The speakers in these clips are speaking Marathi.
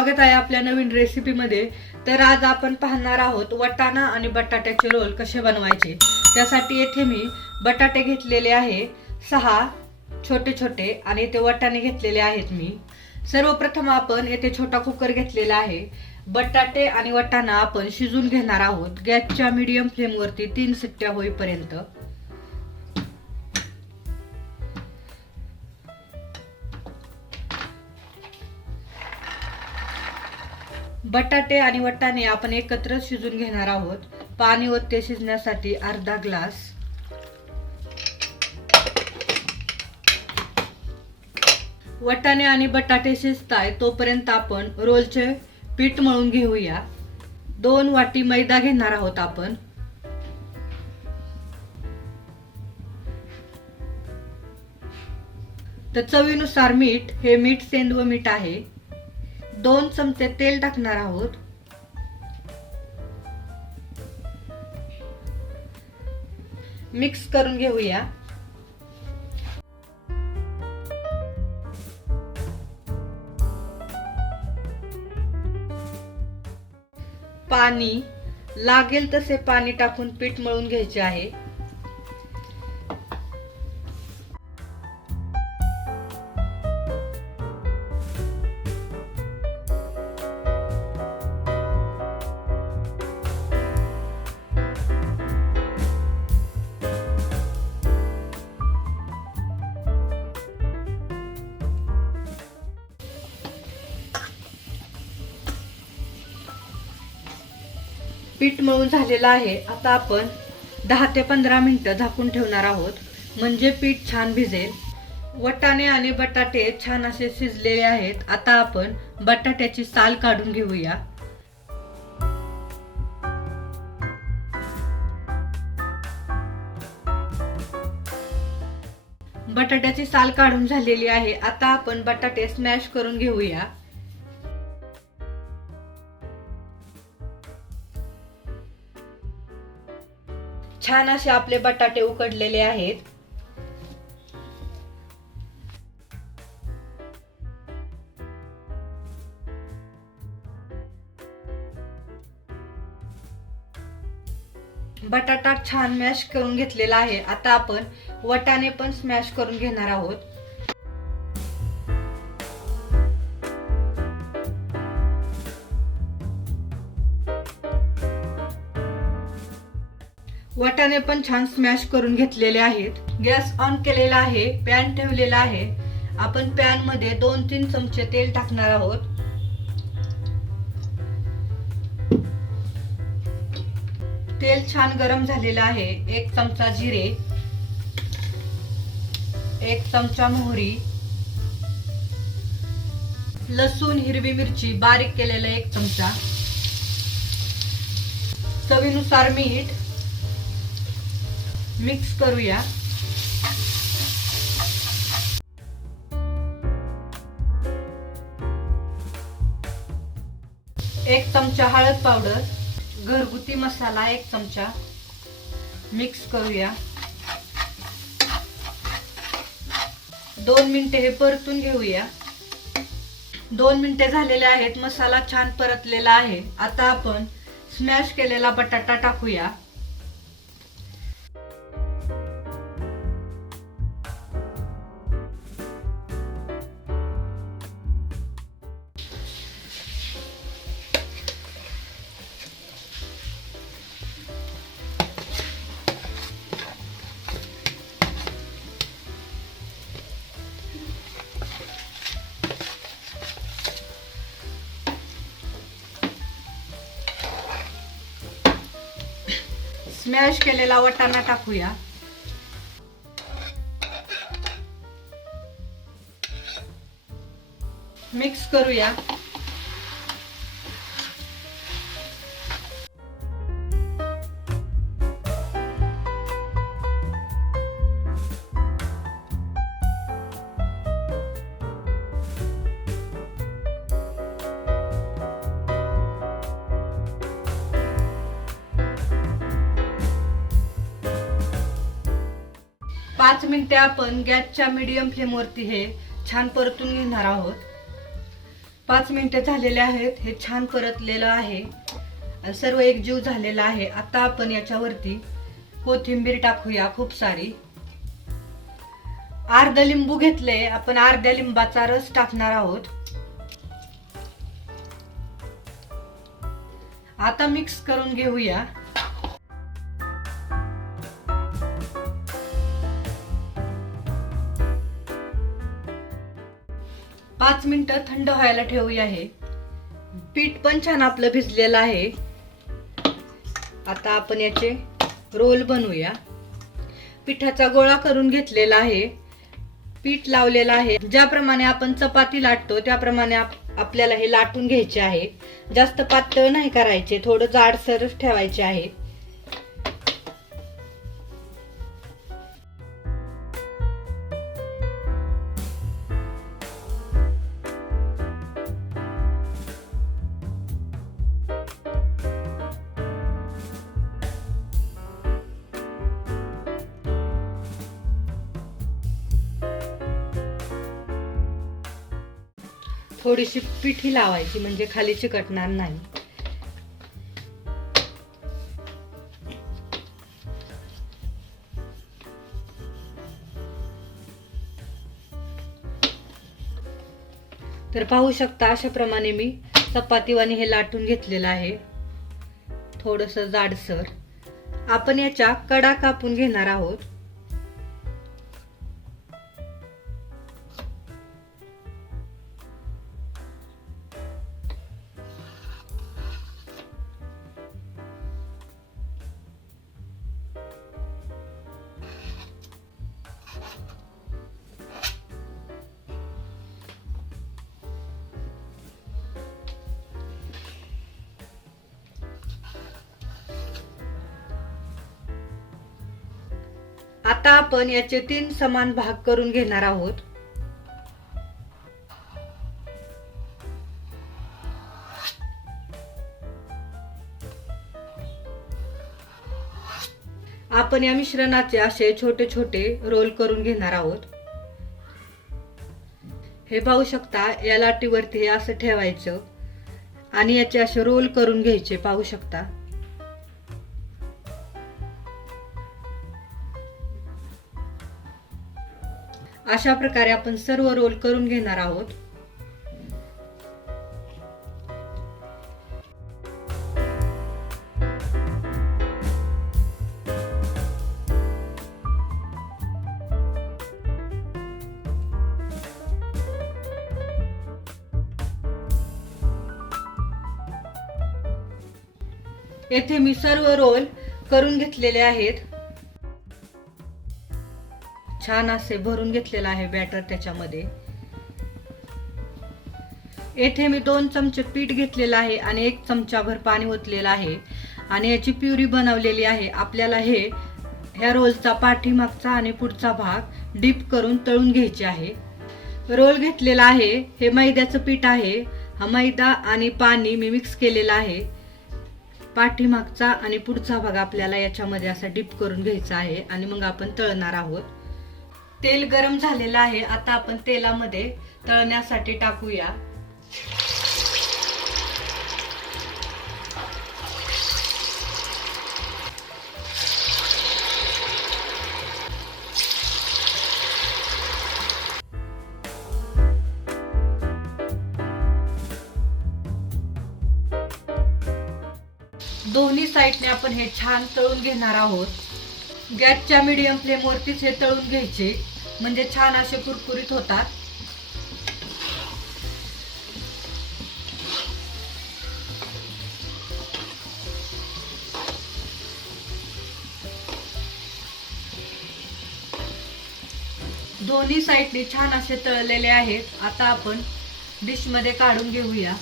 स्वागत आहे आपल्या नवीन रेसिपीमध्ये। तर आज आपण पाहणार आहोत वाटाणा आणि बटाट्याचे रोल कसे बनवायचे। त्यासाठी येथे मी बटाटे घेतलेले आहे 6 छोटे छोटे आणि ते वाटाणे घेतलेले आहेत मी। सर्वप्रथम आपण येथे छोटा कुकर घेतलेला आहे। बटाटे आणि वाटाणा आपण शिजून घेणार आहोत गॅसच्या मीडियम फ्लेम वरती 3 शिट्ट्या होईपर्यंत। बटाटे आणि वाटाणे आपण एकत्र शिजून घेणार आहोत। पाणी व ते शिजण्यासाठी अर्धा ग्लास। वाटाणे आणि बटाटे शिजताय तोपर्यंत आपण रोलचे पीठ मळून घेऊया। 2 वाटी मैदा घेणार आहोत आपण। तर चवीनुसार मीठ, हे मीठ सेंधव मीठ आहे। 2 चमचे तेल टाकणार आहोत। मिक्स करून घेऊया। पाणी लागेल तसे पाणी टाकून पीठ मळून घ्यायचे आहे। पीठ मळून झालेलं आहे। आता आपण 10 ते 15 मिनिटं झाकून ठेवणार आहोत, म्हणजे पीठ छान भिजेल। वाटाणे आणि बटाटे छान असे शिजलेले आहेत। आता आपण बटाट्याची साल काढून घेऊया। बटाट्याची साल काढून झालेली आहे। आता आपण बटाटे स्मॅश करून घेऊया। छान असे आपले बटाटे उकडलेले आहेत। बटाटा छान मॅश करून घेतलेला आहे। आता आपण वाटाणे पण स्मॅश करून घेणार आहोत। वाटाणे पण छान स्मॅश करून घेतलेले आहेत। गॅस ऑन केलेला आहे, पॅन ठेवलेला आहे। आपण पॅन मध्ये 2-3 चमचे तेल टाकणार आहोत। तेल छान गरम झालेलं आहे। 1 चमचा जिरे, 1 चमचा मोहरी, लसूण हिरवी मिरची बारीक केलेला 1 चमचा, चवीनुसार मीठ। मिक्स करूया। 1 चमचा हळद पावडर, घरगुती मसाला 1 चमचा। मिक्स करूया। 2 मिनिटे हे परतून घेऊया। 2 मिनिटे झालेले आहेत। मसाला छान परतलेला आहे। आता आपण स्मॅश केलेला बटाटा टाकूया। स्मॅश केलेला वाटाणा टाकूया। मिक्स करूया। पाच मिनिटे आपण गॅसच्या मीडियम फ्लेम वरती हे छान परतून घेणार आहोत। 5 मिनिटं झालेले आहेत. हे छान परतलेलं आहे आणि सर्व एकजीव झालेला आहे. आता आपण याच्यावरती कोथिंबीर टाकूया खूप सारी. अर्धा लिंबू घेतले आपण, अर्ध्या लिंबाचा रस टाकणार आहोत. आता मिक्स करून घेऊया. पाच मिनिटं थंड व्हायला ठेवूया. हे पीठ पण छान आपलं भिजलेलं आहे. आता आपण याचे रोल बनवूया. पिठाचा गोळा करून घेतलेला आहे, पीठ लावलेलं आहे. ज्याप्रमाणे आपण चपाती लाटतो त्याप्रमाणे आपल्याला हे लाटून घ्यायचे आहे. जास्त पातळ नाही करायचे, थोडं जाडसर ठेवायचे आहे. थोडीशी पिठी लावायची म्हणजे खाली चिकटणार नाही. तर पाहू शकता अशा प्रमाणे मी चपातीवाणी हे लाटून घेतलेलं आहे, थोडस जाडसर. आपण याच्या कडा कापून घेणार आहोत. आता आपण याचे 3 समान भाग करून घेणार आहोत. आपण या मिश्रणाचे असे छोटे छोटे रोल करून घेणार आहोत. हे पाहू शकता, या लाटीवरती हे असं ठेवायचं आणि याचे असे रोल करून घ्यायचे. पाहू शकता अशा प्रकारे आपण सर्व रोल करून घेणार आहोत. येथे मी सर्व रोल करून घेतलेले आहेत. छान असे भरून घेतलेला आहे बॅटर त्याच्यामध्ये. येथे मी 2 चमचे पीठ घेतलेलं आहे आणि 1 चमचाभर पाणी ओतलेलं आहे आणि याची प्युरी बनवलेली आहे. आपल्याला ह्या रोलचा पाठीमागचा आणि पुढचा भाग डीप करून तळून घ्यायचे आहे. रोल घेतलेला आहे, हे मैद्याचं पीठ आहे. हा मैदा आणि पाणी मी मिक्स केलेला आहे. पाठीमागचा आणि पुढचा भाग आपल्याला याच्यामध्ये असा डीप करून घ्यायचा आहे आणि मग आपण तळणार आहोत. तेल गरम झालेलं आहे. आता आपण तेलामध्ये तळण्यासाठी टाकूया. दोन्ही साईडने आपण हे छान तळून घेणार आहोत. गॅसच्या मीडियम फ्लेम वरतीच हे तळून घ्यायचे म्हणजे छान असे कुरकुरीत होतात. दोन्ही साईडने छान असे तळलेले आहेत. आता आपण डिश मध्ये काढून घेऊया.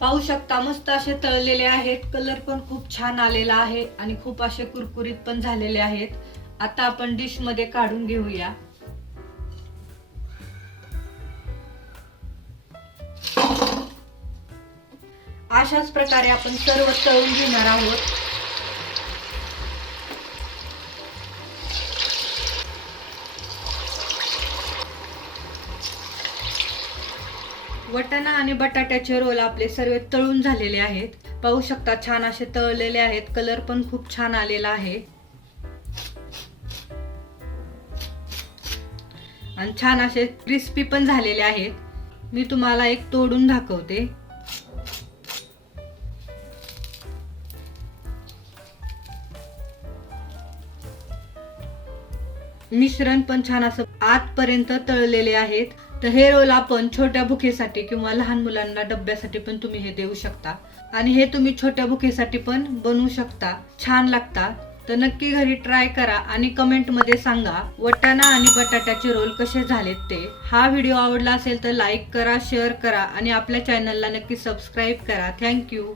पाहू शकता मस्त असे तळलेले आहेत. कलर पण खूप छान आलेला आहे आणि खूप असे कुरकुरीत पण झालेले आहेत. आता आपण डिश मध्ये काढून घेऊया. अशाच प्रकारे आपण सर्व तळून घेणार आहोत. वाटाणा आणि बटाट्याचे रोल आपले सर्व तळून झालेले आहेत. पाहू शकता छान असे तळलेले आहेत. कलर पण खूप छान आलेला आहे आणि छान असे क्रिस्पी पण झालेले आहेत. मी तुम्हाला एक तोडून दाखवते. मिश्रण पण छान असं आतपर्यंत तळलेले आहेत. तर हे रोल आपण छोट्या भुकेसाठी किंवा लहान मुलांना डब्यासाठी पण तुम्ही हे देऊ शकता आणि हे तुम्ही छोट्या भुकेसाठी पण बनवू शकता. छान लागतात. तर नक्की घरी ट्राय करा आणि कमेंट मध्ये सांगा वाटाणा आणि बटाट्याचे रोल कसे झालेत ते. हा व्हिडिओ आवडला असेल तर लाईक करा, शेअर करा आणि आपल्या चॅनलला नक्की सबस्क्राईब करा. थँक्यू.